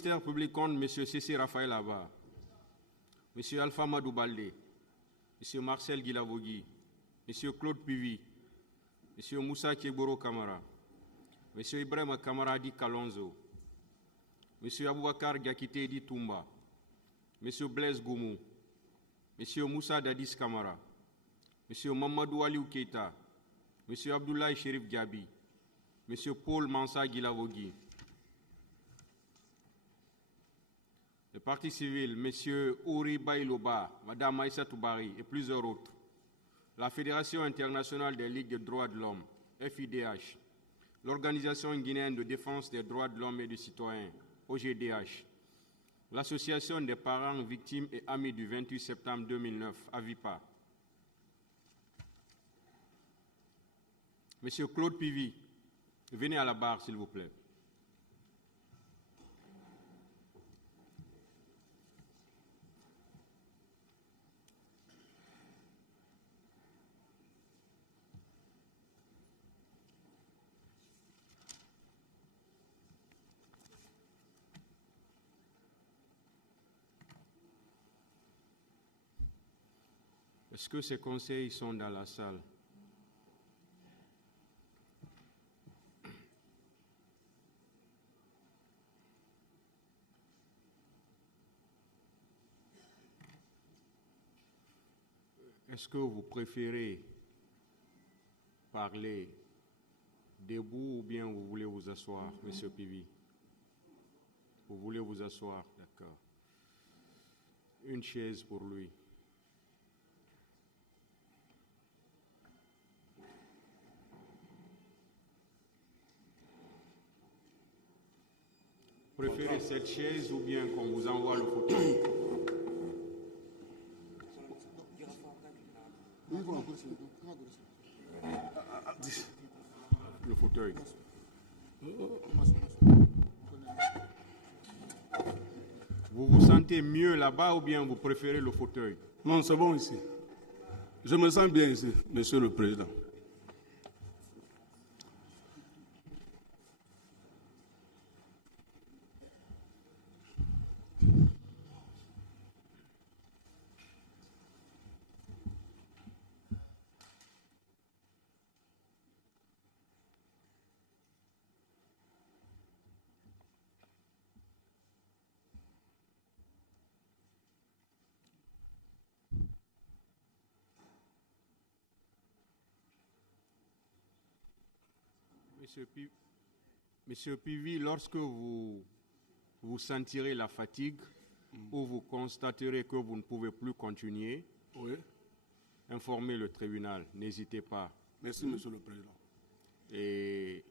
ministère public compte M. Cécile Raphaël Abba, M. Alpha Madou Baldé, M. Marcel Guilavogui, M. Claude Pivi, M. Moussa Keboro Kamara, M. Ibrahim Kamaradi Kalonzo, M. Aboubakar Gakite Di Toumba, M. Blaise Goumou, M. Moussa Dadis Kamara, M. Mamadou Aliou Keita, M. Abdoulaye Sherif Gabi, M. Paul Mansa Guilavogui, le Parti civil, M. Ouri Bailoba, Mme Aïssa Toubari et plusieurs autres, la Fédération internationale des ligues de droits de l'homme, FIDH, l'Organisation guinéenne de défense des droits de l'homme et des citoyens, OGDH, l'Association des parents victimes et amis du 28 septembre 2009, AVIPA, M. Claude Pivi, venez à la barre s'il vous plaît. Est-ce que ces conseils sont dans la salle? Est-ce que vous préférez parler debout ou bien vous voulez vous asseoir, M. Pivi? Vous voulez vous asseoir, d'accord. Une chaise pour lui. Préférez cette chaise ou bien qu'on vous envoie le fauteuil? Le fauteuil. Vous vous sentez mieux là-bas ou bien vous préférez le fauteuil? Non, c'est bon ici. Je me sens bien ici, Monsieur le Président. Monsieur Pivi, lorsque vous sentirez la fatigue ou vous constaterez que vous ne pouvez plus continuer, oui, informez le tribunal, n'hésitez pas. Merci, Monsieur le Président. Et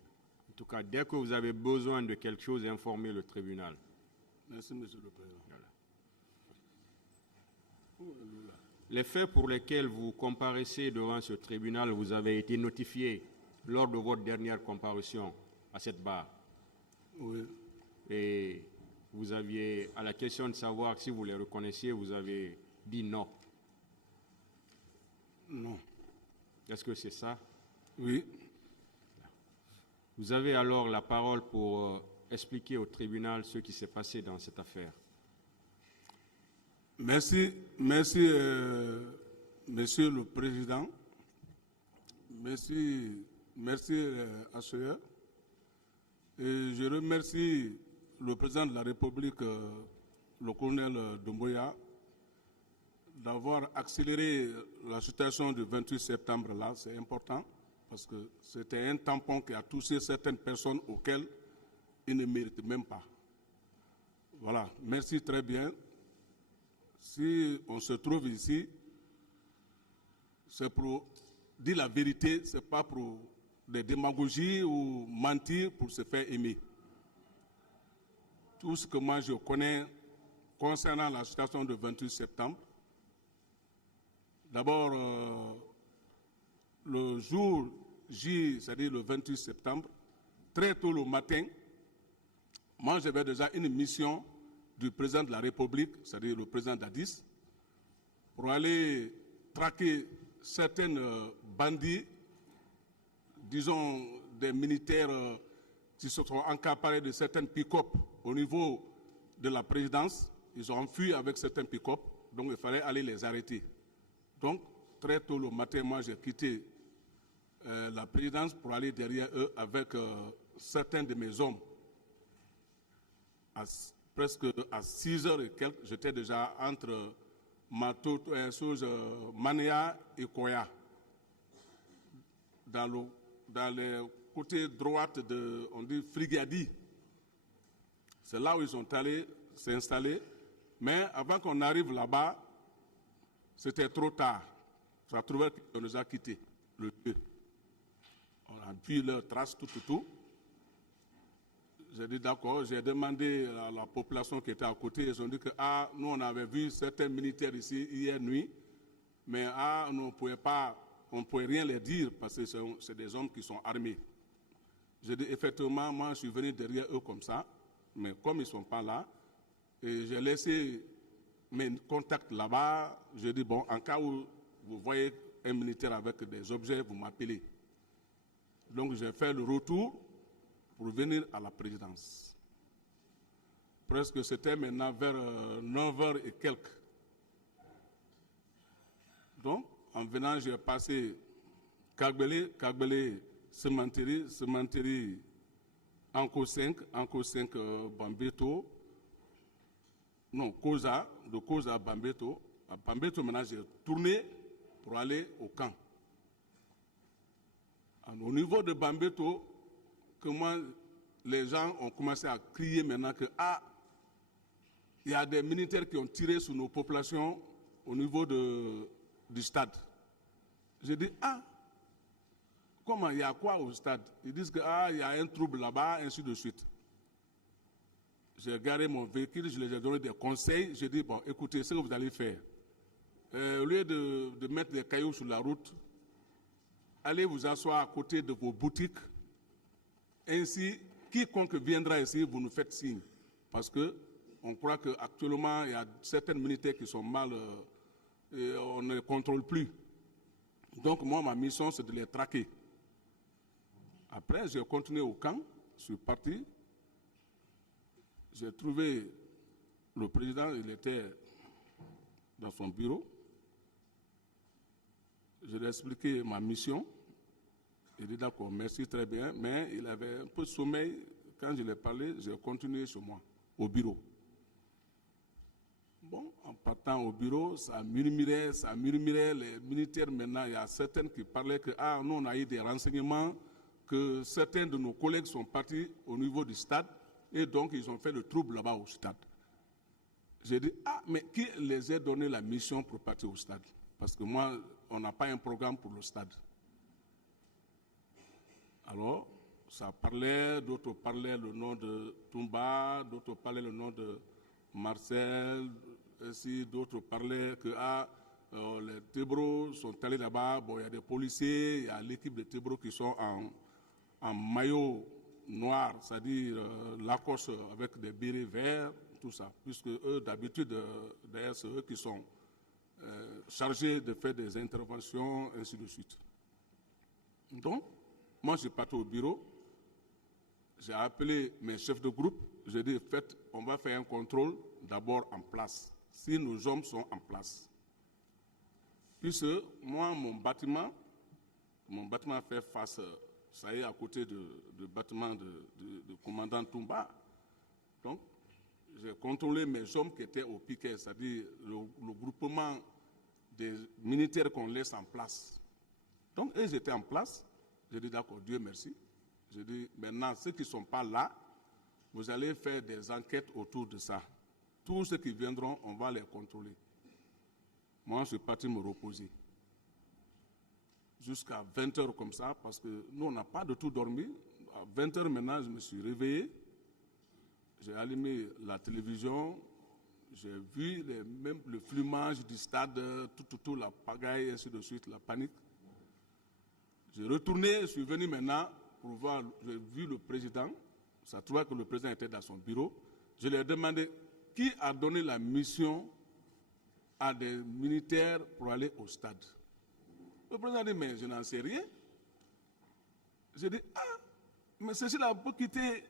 en tout cas, dès que vous avez besoin de quelque chose, informez le tribunal. Merci, Monsieur le Président. Voilà. Les faits pour lesquels vous comparaissez devant ce tribunal, vous avez été notifiés lors de votre dernière comparution à cette barre. Oui. Et vous aviez, à la question de savoir si vous les reconnaissiez, vous avez dit non. Non. Est-ce que c'est ça? Oui. Vous avez alors la parole pour expliquer au tribunal ce qui s'est passé dans cette affaire. Merci, Monsieur le Président. Merci Assoya. Et je remercie le Président de la République, le colonel Doumbouya, d'avoir accéléré la situation du 28 septembre là. C'est important parce que c'était un tampon qui a touché certaines personnes auxquelles ils ne méritent même pas. Voilà, merci très bien. Si on se trouve ici, c'est pour dire la vérité, ce n'est pas pour des démagogies ou mentir pour se faire aimer. Tout ce que moi je connais concernant la situation du 28 septembre, d'abord, le jour J, c'est-à-dire le 28 septembre, très tôt le matin, moi j'avais déjà une mission du président de la République, c'est-à-dire le président Dadis, pour aller traquer certains bandits, disons des militaires qui se sont encaparés de certaines pick-up au niveau de la présidence, ils ont fui avec certains pick-up, donc il fallait aller les arrêter. Donc, très tôt le matin, moi j'ai quitté la présidence pour aller derrière eux avec certains de mes hommes. Presque à 6 heures et quelques, j'étais déjà entre Mania et Koya. Dans les côtés droite de, on dit, Frigadi. C'est là où ils sont allés s'installer. Mais avant qu'on arrive là-bas, c'était trop tard. Ça trouvait qu'on nous a quittés, le lieu. On a vu leurs traces, tout. J'ai dit d'accord, j'ai demandé à la population qui était à côté, ils ont dit que nous on avait vu certains militaires ici hier nuit, mais nous on ne pouvait rien leur dire parce que c'est des hommes qui sont armés. J'ai dit effectivement, moi je suis venu derrière eux comme ça, mais comme ils ne sont pas là, et j'ai laissé mes contacts là-bas, j'ai dit bon, en cas où vous voyez un militaire avec des objets, vous m'appelez. Donc j'ai fait le retour pour venir à la présidence. Presque c'était maintenant vers 9h et quelques. Donc, en venant, j'ai passé Kagbele, Semanteri, Anko 5 Bambeto. Non, de Koza à Bambeto. À Bambeto, maintenant, j'ai tourné pour aller au camp. Au niveau de Bambeto, comment les gens ont commencé à crier maintenant que il y a des militaires qui ont tiré sur nos populations au niveau du stade. J'ai dit comment, il y a quoi au stade? Ils disent que il y a un trouble là-bas, ainsi de suite. J'ai garé mon véhicule, je les ai donné des conseils. J'ai dit bon, écoutez, ce que vous allez faire, au lieu de mettre des cailloux sur la route, allez vous asseoir à côté de vos boutiques. Ainsi, quiconque viendra ici, vous nous faites signe. Parce qu'on croit qu'actuellement, il y a certains militaires qui sont mal, et on ne les contrôle plus. Donc moi, ma mission, c'est de les traquer. Après, j'ai continué au camp, je suis parti. J'ai trouvé le président, il était dans son bureau. Je lui ai expliqué ma mission. Il dit d'accord, merci, très bien, mais il avait un peu de sommeil. Quand je lui ai parlé, j'ai continué chez moi, au bureau. Bon, en partant au bureau, ça murmurait, les militaires maintenant, il y a certains qui parlaient que nous on a eu des renseignements, que certains de nos collègues sont partis au niveau du stade, et donc ils ont fait le trouble là-bas au stade. J'ai dit, mais qui les a donné la mission pour partir au stade? Parce que moi, on n'a pas un programme pour le stade. Alors, ça parlait, d'autres parlaient le nom de Toumba, d'autres parlaient le nom de Marcel, ainsi d'autres parlaient que les Tébros sont allés là-bas, bon, il y a des policiers, il y a l'équipe de Tébros qui sont en maillot noir, c'est-à-dire Lacoste avec des bérets verts, tout ça, puisque eux, d'habitude, d'ailleurs, c'est eux qui sont chargés de faire des interventions, ainsi de suite. Donc, moi, je suis parti au bureau, j'ai appelé mes chefs de groupe, j'ai dit, on va faire un contrôle d'abord en place, si nos hommes sont en place. Puisque moi, mon bâtiment fait face, ça y est, à côté du bâtiment de commandant Toumba. Donc, j'ai contrôlé mes hommes qui étaient au piquet, c'est-à-dire le groupement des militaires qu'on laisse en place. Donc, ils étaient en place. J'ai dit, d'accord, Dieu merci. J'ai dit, maintenant, ceux qui ne sont pas là, vous allez faire des enquêtes autour de ça. Tous ceux qui viendront, on va les contrôler. Moi, je suis parti me reposer. Jusqu'à 20h comme ça, parce que nous, on n'a pas de tout dormi. À 20h maintenant, je me suis réveillé. J'ai allumé la télévision. J'ai vu même le flumage du stade, tout, la pagaille, ainsi de suite, la panique. J'ai retourné, je suis venu maintenant pour voir, j'ai vu le président. Ça trouvait que le président était dans son bureau. Je lui ai demandé qui a donné la mission à des militaires pour aller au stade. Le président a dit, mais je n'en sais rien. J'ai dit, mais ceci-là peut quitter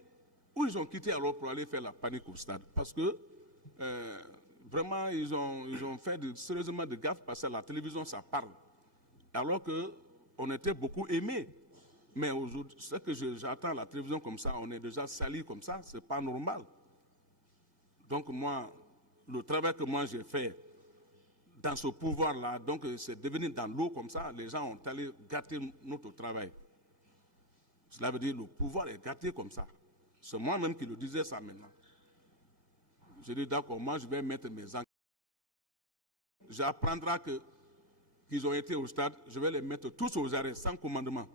Ou ils ont quitté alors pour aller faire la panique au stade. Parce que vraiment, ils ont fait sérieusement de gaffe parce qu'à la télévision, ça parle. Alors qu'on était beaucoup aimés. Mais aujourd'hui, ce que j'attends à la télévision comme ça, on est déjà sali comme ça, ce n'est pas normal. Donc moi, le travail que moi j'ai fait dans ce pouvoir-là, donc c'est devenu dans l'eau comme ça, les gens ont allé gâter notre travail. Cela veut dire que le pouvoir est gâté comme ça. C'est moi-même qui le disais ça maintenant. Je dis d'accord, moi je vais mettre mes enquêtes. J'apprendrai qu'ils ont été au stade, je vais les mettre tous aux arrêts sans commandement.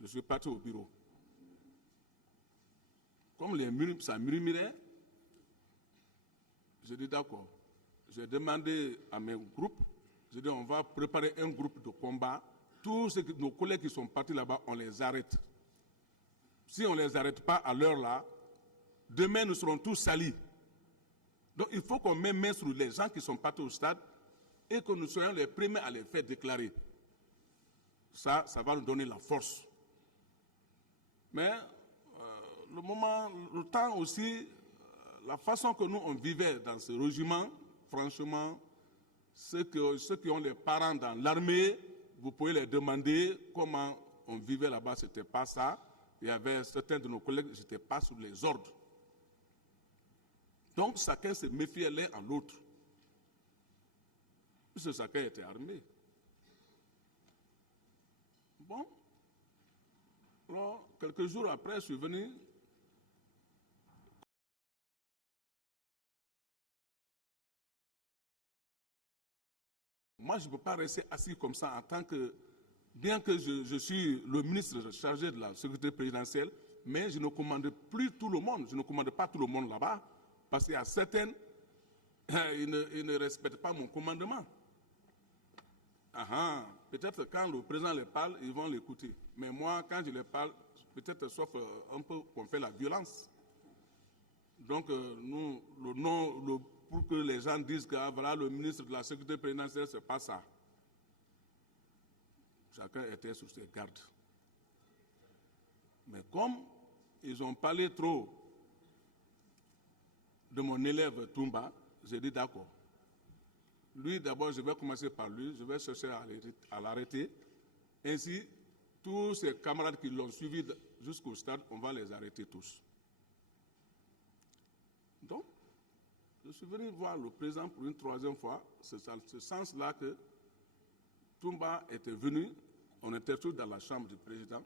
Je suis parti au bureau. Comme ça murmurait, j'ai dit d'accord. J'ai demandé à mes groupes, j'ai dit on va préparer un groupe de combat. Tous nos collègues qui sont partis là-bas, on les arrête. Si on ne les arrête pas à l'heure là, demain nous serons tous salis. Donc il faut qu'on mette main sur les gens qui sont partis au stade et que nous soyons les premiers à les faire déclarer. Ça va nous donner la force. Mais le temps aussi, la façon que nous on vivait dans ce régiment, franchement, ceux qui ont les parents dans l'armée, vous pouvez les demander comment on vivait là-bas, ce n'était pas ça. Il y avait certains de nos collègues, je n'étais pas sous les ordres. Donc chacun se méfiait l'un à l'autre. Puisque chacun était armé. Bon. Alors, quelques jours après, je suis venu. Moi, je ne peux pas rester assis comme ça en tant que... Bien que je suis le ministre chargé de la sécurité présidentielle, mais je ne commande plus tout le monde. Je ne commande pas tout le monde là-bas, parce qu'il y a certaines, ils ne respectent pas mon commandement. Peut-être quand le président les parle, ils vont l'écouter. Mais moi, quand je les parle, peut-être sauf un peu qu'on fait la violence. Donc, nous, pour que les gens disent que voilà, le ministre de la sécurité présidentielle, ce n'est pas ça. Chacun était sur ses gardes. Mais comme ils ont parlé trop de mon élève Toumba, j'ai dit d'accord. Lui, d'abord, je vais commencer par lui, je vais chercher à l'arrêter. Ainsi, tous ses camarades qui l'ont suivi jusqu'au stade, on va les arrêter tous. Donc, je suis venu voir le président pour une troisième fois. C'est ce sens-là que Toumba était venu. On était tous dans la chambre du président.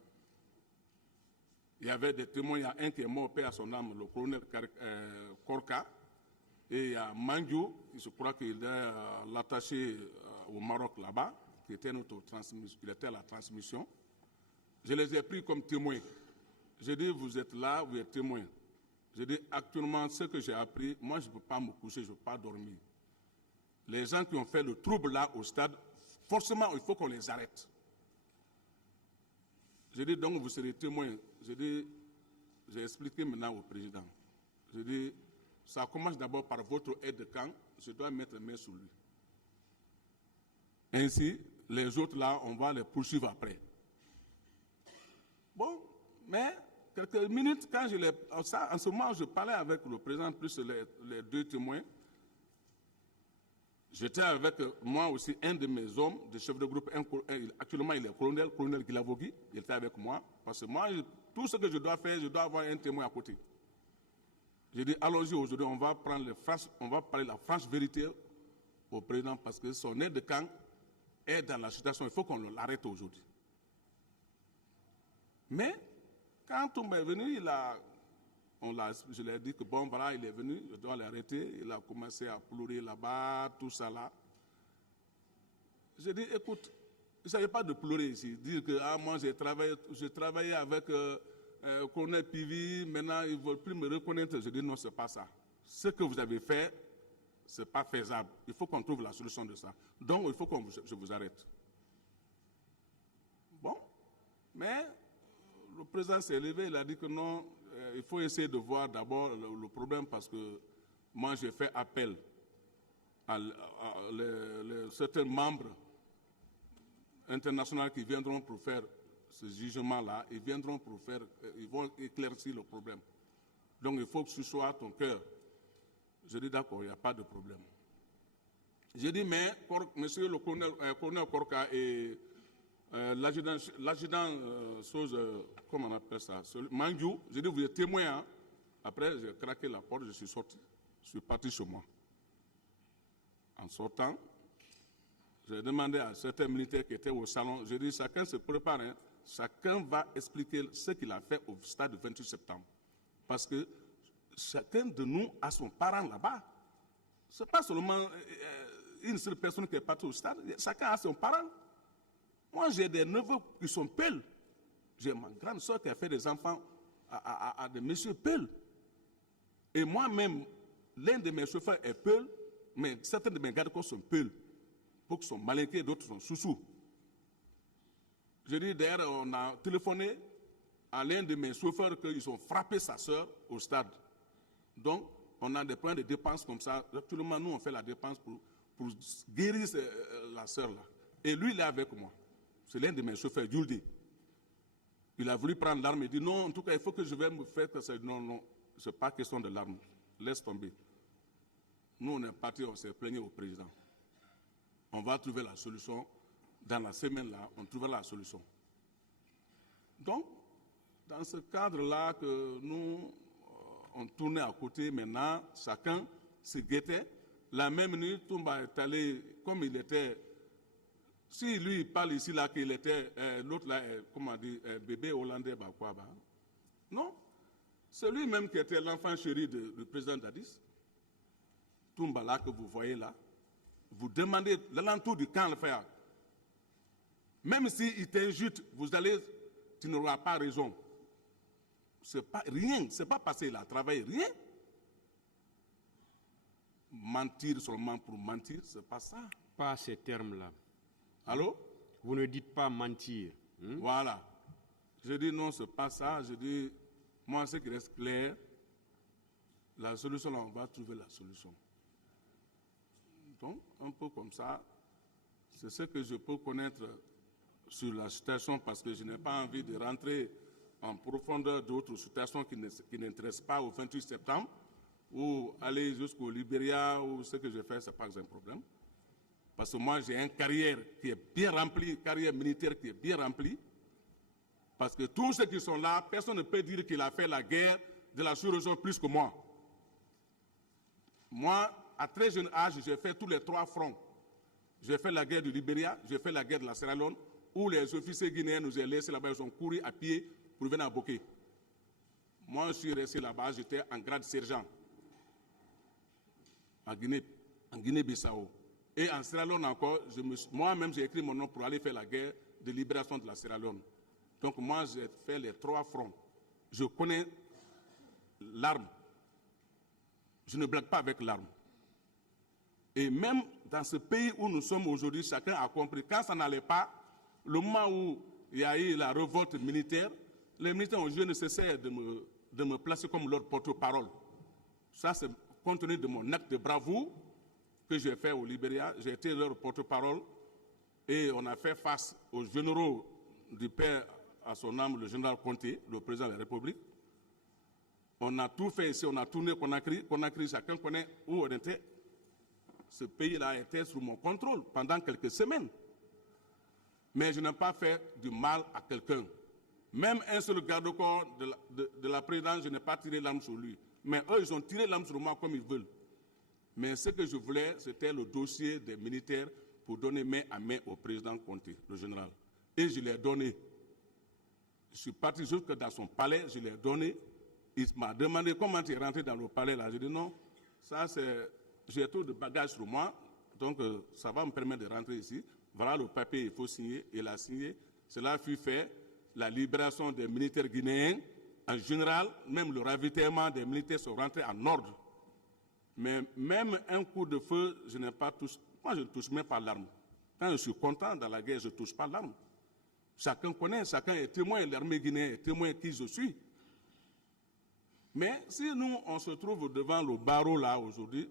Il y avait des témoins. Il y a un qui est mort, paix à son âme, le colonel Korka. Et il y a Mandio, je crois qu'il est l'attaché au Maroc là-bas, qui était il était à la transmission. Je les ai pris comme témoins. J'ai dit, vous êtes là, vous êtes témoins. J'ai dit, actuellement, ce que j'ai appris, moi, je ne peux pas me coucher, je ne peux pas dormir. Les gens qui ont fait le trouble là au stade, forcément, il faut qu'on les arrête. J'ai dit, donc, vous serez témoins. J'ai expliqué maintenant au président. J'ai dit, ça commence d'abord par votre aide de camp, je dois mettre main sur lui. Ainsi, les autres là, on va les poursuivre après. Bon, mais quelques minutes, quand en ce moment, je parlais avec le président, plus les deux témoins. J'étais avec moi aussi un de mes hommes, de chef de groupe, actuellement il est colonel Guilavogui, il était avec moi, parce que moi, tout ce que je dois faire, je dois avoir un témoin à côté. J'ai dit, allons-y aujourd'hui, on va parler la franche vérité au président, parce que son aide de camp est dans la situation, il faut qu'on l'arrête aujourd'hui. Mais, quand on est venu, je lui ai dit que bon, voilà, il est venu, je dois l'arrêter. Il a commencé à pleurer là-bas, tout ça là. J'ai dit, écoute, il ne savait pas de pleurer ici. Dire que moi, j'ai travaillé avec colonel Pivi, maintenant, ils ne veulent plus me reconnaître. J'ai dit, non, ce n'est pas ça. Ce que vous avez fait, ce n'est pas faisable. Il faut qu'on trouve la solution de ça. Donc, il faut que je vous arrête. Bon, mais le président s'est levé, il a dit que non, il faut essayer de voir d'abord le problème parce que moi j'ai fait appel à certains membres internationaux qui viendront pour faire ce jugement-là, ils viendront pour faire, ils vont éclaircir le problème. Donc il faut que ce soit ton cœur. Je dis d'accord, il n'y a pas de problème. J'ai dit, mais monsieur le colonel Korka et l'adjudant, comment on appelle ça, Mangiou, j'ai dit, vous êtes témoin. Hein? Après, j'ai craqué la porte, je suis sorti. Je suis parti chez moi. En sortant, j'ai demandé à certains militaires qui étaient au salon, j'ai dit, chacun se prépare, hein? Chacun va expliquer ce qu'il a fait au stade du 28 septembre. Parce que chacun de nous a son parent là-bas. Ce n'est pas seulement une seule personne qui est partie au stade, chacun a son parent. Moi, j'ai des neveux qui sont peuls. J'ai ma grande soeur qui a fait des enfants à des messieurs peuls. Et moi-même, l'un de mes chauffeurs est peul, mais certains de mes gardes-corps sont peuls. Beaucoup sont malinqués, d'autres sont sous-sous. Je dis, d'ailleurs, on a téléphoné à l'un de mes chauffeurs qu'ils ont frappé sa soeur au stade. Donc, on a des points de dépenses comme ça. Actuellement, nous, on fait la dépense pour guérir la soeur là. Et lui, il est avec moi. C'est l'un de mes chauffeurs, Yuldi. Il a voulu prendre l'arme. Il dit, non, en tout cas, il faut que je vais me faire que c'est... Non, non, ce n'est pas question de l'arme. Laisse tomber. Nous, on est partis, on s'est plaigné au président. On va trouver la solution. Dans la semaine-là, on trouvera la solution. Donc, dans ce cadre-là que nous, on tournait à côté, maintenant, chacun se guettait. La même nuit, Toumba est allé, comme il était... Si lui, il parle ici, là, qu'il était... l'autre, là, comment dire, bébé hollandais, bah, quoi, bah. Non. C'est lui-même qui était l'enfant chéri du président Dadis. Toumba, là, que vous voyez là. Vous demandez l'alentour du camp, le frère. Même s'il t'injute, tu n'auras pas raison. C'est pas rien, c'est pas parce qu'il a travaillé, rien. Mentir seulement pour mentir, c'est pas ça. Pas ces termes-là. Allô? Vous ne dites pas mentir. Voilà. Je dis non, c'est pas ça. Je dis, moi, ce qui reste clair, la solution, là, on va trouver la solution. Donc, un peu comme ça, c'est ce que je peux connaître sur la situation parce que je n'ai pas envie de rentrer en profondeur d'autres situations qui n'intéressent pas au 28 septembre ou aller jusqu'au Libéria ou ce que je fais, ce n'est pas un problème. Parce que moi, j'ai une carrière qui est bien remplie, carrière militaire qui est bien remplie. Parce que tous ceux qui sont là, personne ne peut dire qu'il a fait la guerre de la sous-région plus que moi. Moi, à très jeune âge, j'ai fait tous les 3 fronts. J'ai fait la guerre du Libéria, j'ai fait la guerre de la Sierra Leone, où les officiers guinéens nous ont laissés là-bas, ils ont couru à pied pour venir à Boké. Moi, je suis resté là-bas, j'étais en grade sergent, en Guinée-Bissau. Et en Sierra Leone encore, moi-même, j'ai écrit mon nom pour aller faire la guerre de libération de la Sierra Leone. Donc moi, j'ai fait les 3 fronts. Je connais l'arme. Je ne blague pas avec l'arme. Et même dans ce pays où nous sommes aujourd'hui, chacun a compris, quand ça n'allait pas, le moment où il y a eu la révolte militaire, les militaires ont eu nécessaire de me placer comme leur porte-parole. Ça, c'est compte tenu de mon acte de bravoure que j'ai fait au Libéria. J'ai été leur porte-parole et on a fait face aux généraux du père à son âme, le général Conté, le président de la République. On a tout fait ici, on a tourné Conakry, chacun connaît où on était. Ce pays-là était sous mon contrôle pendant quelques semaines. Mais je n'ai pas fait du mal à quelqu'un. Même un seul garde-corps de la présidence, je n'ai pas tiré l'arme sur lui. Mais eux, ils ont tiré l'arme sur moi comme ils veulent. Mais ce que je voulais, c'était le dossier des militaires pour donner main à main au président Conté, le général. Et je l'ai donné. Je suis parti jusque dans son palais, je l'ai donné. Il m'a demandé comment tu es rentré dans le palais là. J'ai dit non, ça c'est... J'ai tout de bagages sur moi, donc ça va me permettre de rentrer ici. Voilà le papier, il faut signer. Il a signé. Cela fut fait. La libération des militaires guinéens, en général, même le ravitaillement des militaires sont rentrés en ordre. Mais même un coup de feu, je n'ai pas touché. Moi, je ne touche même pas l'arme. Quand je suis content dans la guerre, je ne touche pas l'arme. Chacun connaît, chacun est témoin, l'armée guinéenne est témoin qui je suis. Mais si nous, on se trouve devant le barreau là aujourd'hui,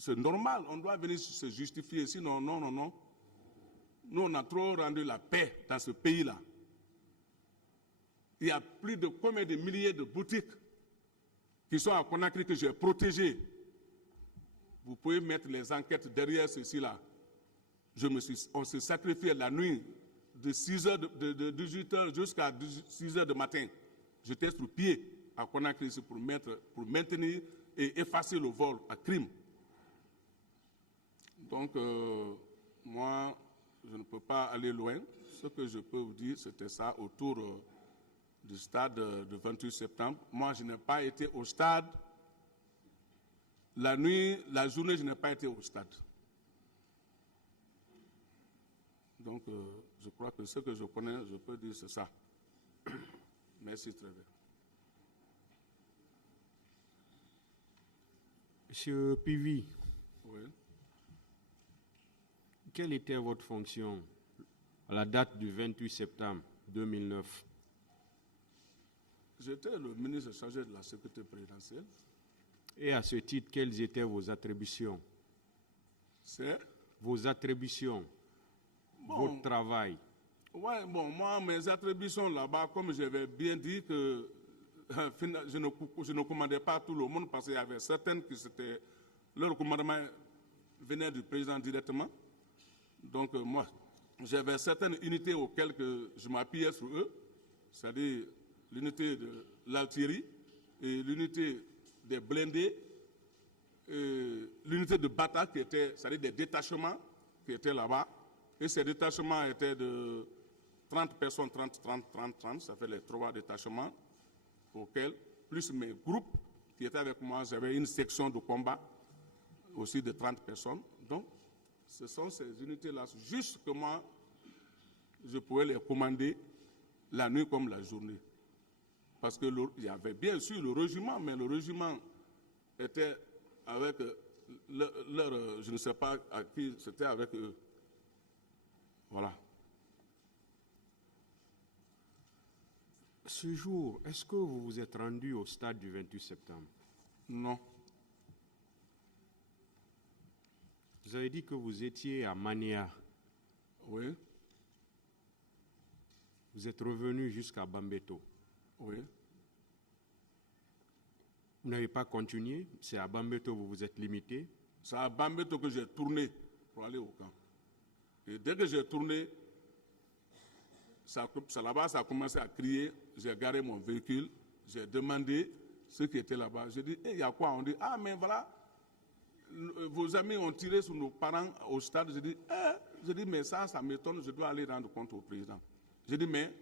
c'est normal, on doit venir se justifier. Sinon, non. Nous, on a trop rendu la paix dans ce pays-là. Il y a plus de combien de milliers de boutiques qui sont à Conakry que j'ai protégées. Vous pouvez mettre les enquêtes derrière ceci-là. On s'est sacrifié la nuit de 18 h jusqu'à 6 h du matin. J'étais sur pied à Conakry pour maintenir et effacer le vol à crime. Donc, moi, je ne peux pas aller loin. Ce que je peux vous dire, c'était ça autour du stade du 28 septembre. Moi, je n'ai pas été au stade. La nuit, la journée, je n'ai pas été au stade. Donc, je crois que ce que je connais, je peux dire, c'est ça. Merci très bien. Monsieur Pivi, Oui. quelle était votre fonction à la date du 28 septembre 2009? J'étais le ministre chargé de la sécurité présidentielle. Et à ce titre, quelles étaient vos attributions? C'est Vos attributions, votre travail. Oui, bon, moi, mes attributions là-bas, comme j'avais bien dit, que je ne commandais pas tout le monde parce qu'il y avait certaines qui c'était. Leur commandement venait du président directement. Donc, moi, j'avais certaines unités auxquelles je m'appuyais sur eux, c'est-à-dire l'unité de l'artillerie et l'unité des blindés, l'unité de bataille qui était, c'est-à-dire des détachements qui étaient là-bas. Et ces détachements étaient de 30 personnes, 30, ça fait les 3 détachements auxquels, plus mes groupes qui étaient avec moi, j'avais une section de combat aussi de 30 personnes. Donc, ce sont ces unités-là, juste que moi, je pouvais les commander la nuit comme la journée. Parce qu'il y avait bien sûr le régiment, mais le régiment était avec leur je ne sais pas à qui, c'était avec eux. Voilà. Ce jour, est-ce que vous vous êtes rendu au stade du 28 septembre? Non. Vous avez dit que vous étiez à Mania. Oui. Vous êtes revenu jusqu'à Bambeto. Oui. Vous n'avez pas continué, c'est à Bambeto que vous vous êtes limité. C'est à Bambeto que j'ai tourné pour aller au camp. Et dès que j'ai tourné, là-bas, ça a commencé à crier. J'ai garé mon véhicule, j'ai demandé ceux qui étaient là-bas. J'ai dit, il y a quoi? On dit, ah, mais voilà, vos amis ont tiré sur nos parents au stade. J'ai dit, mais ça m'étonne, je dois aller rendre compte au président. J'ai dit, mais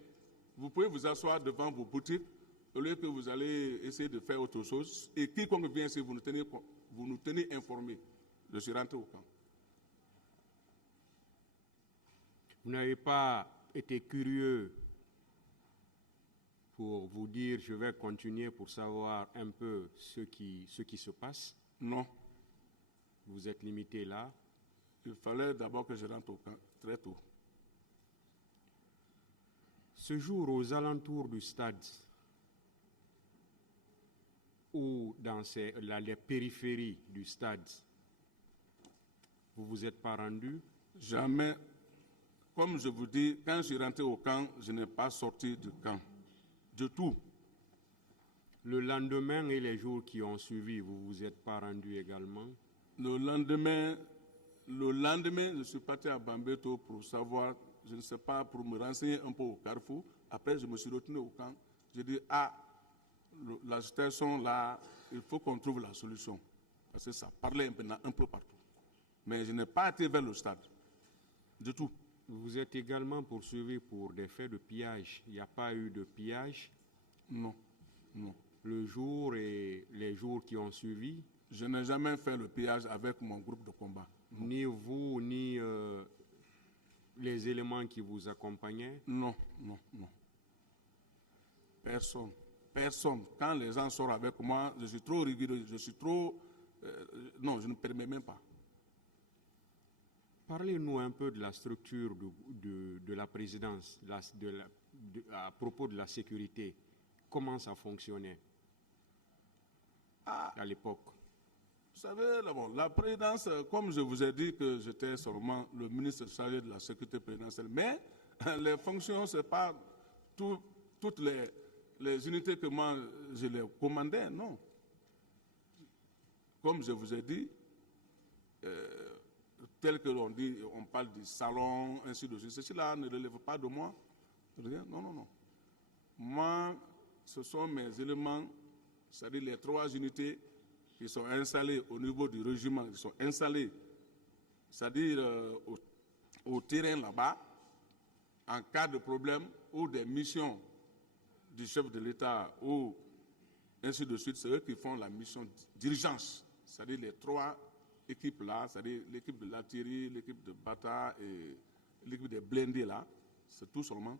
vous pouvez vous asseoir devant vos boutiques au lieu que vous allez essayer de faire autre chose. Et quiconque vient ici, vous nous tenez informés. Je suis rentré au camp. Vous n'avez pas été curieux pour vous dire je vais continuer pour savoir un peu ce qui se passe? Non. Vous êtes limité là? Il fallait d'abord que je rentre au camp très tôt. Ce jour, aux alentours du stade, ou dans les périphéries du stade, vous ne vous êtes pas rendu? Jamais. Comme je vous dis, quand je suis rentré au camp, je n'ai pas sorti du camp. Du tout. Le lendemain et les jours qui ont suivi, vous ne vous êtes pas rendu également? Le lendemain, je suis parti à Bambeto pour savoir, je ne sais pas, pour me renseigner un peu au Carrefour. Après, je me suis retourné au camp. J'ai dit, la situation là, il faut qu'on trouve la solution. Parce que ça parlait un peu partout. Mais je n'ai pas été vers le stade. Du tout. Vous êtes également poursuivi pour des faits de pillage. Il n'y a pas eu de pillage? Non, non. Le jour et les jours qui ont suivi? Je n'ai jamais fait le pillage avec mon groupe de combat. Non. Ni vous, ni les éléments qui vous accompagnaient? Non, non, non. Personne. Personne. Quand les gens sortent avec moi, je suis trop rigoureux, je suis trop... non, je ne permets même pas. Parlez-nous un peu de la structure de la présidence, à propos de la sécurité. Comment ça fonctionnait à l'époque? Vous savez, la présidence, comme je vous ai dit que j'étais seulement le ministre chargé de la sécurité présidentielle, mais les fonctions, ce n'est pas toutes les unités que moi, je les commandais, non. Comme je vous ai dit, tel que l'on dit, on parle du salon, ainsi de suite. Ceci-là ne relève pas de moi. Rien. Non, non, non. Moi, ce sont mes éléments, c'est-à-dire les 3 unités qui sont installées au niveau du régiment, qui sont installées, c'est-à-dire au terrain là-bas, en cas de problème ou des missions du chef de l'État ou ainsi de suite, c'est eux qui font la mission d'urgence. C'est-à-dire les 3 équipes-là, c'est-à-dire l'équipe de l'artillerie, l'équipe de bata et l'équipe des blindés là, c'est tout seulement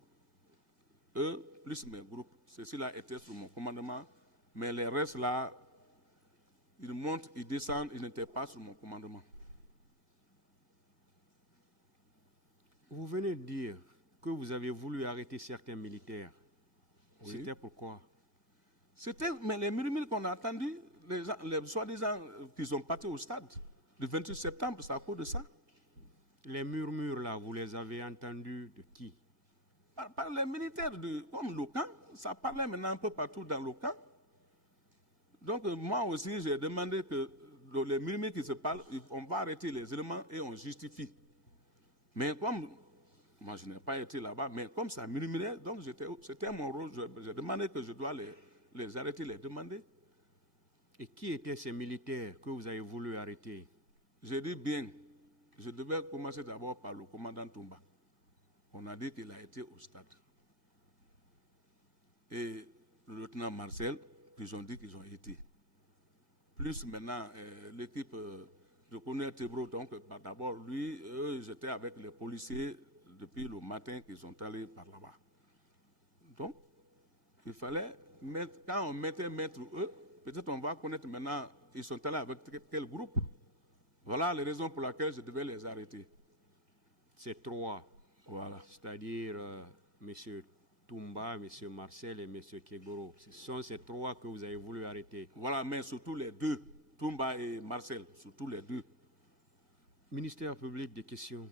eux, plus mes groupes. Ceux-là étaient sous mon commandement, mais les restes là, ils montent, ils descendent, ils n'étaient pas sous mon commandement. Vous venez de dire que vous avez voulu arrêter certains militaires. Oui. C'était pourquoi? C'était, mais les murmures qu'on a entendus, les soi-disant qui sont partis au stade, le 28 septembre, c'est à cause de ça. Les murmures là, vous les avez entendus de qui? Par les militaires comme l'OCAN, ça parlait maintenant un peu partout dans l'OCAN. Donc moi aussi, j'ai demandé que dans les murmures qui se parlent, on va arrêter les éléments et on justifie. Mais comme moi je n'ai pas été là-bas, mais comme ça murmurait, donc c'était mon rôle, j'ai demandé que je dois les arrêter, les demander. Et qui étaient ces militaires que vous avez voulu arrêter? J'ai dit bien, je devais commencer d'abord par le commandant Toumba. On a dit qu'il a été au stade. Et le lieutenant Marcel, ils ont dit qu'ils ont été. Plus maintenant, l'équipe de colonel Tebro, donc d'abord lui, eux, j'étais avec les policiers depuis le matin qu'ils sont allés par là-bas. Donc, il fallait mettre, quand on mettait mettre eux, peut-être on va connaître maintenant, ils sont allés avec quel groupe. Voilà les raisons pour lesquelles je devais les arrêter. C'est 3. Voilà. C'est-à-dire M. Toumba, M. Marcel et M. Kegoro. Ce sont ces 3 que vous avez voulu arrêter. Voilà, mais surtout les 2, Toumba et Marcel, surtout les 2. Ministère public des questions.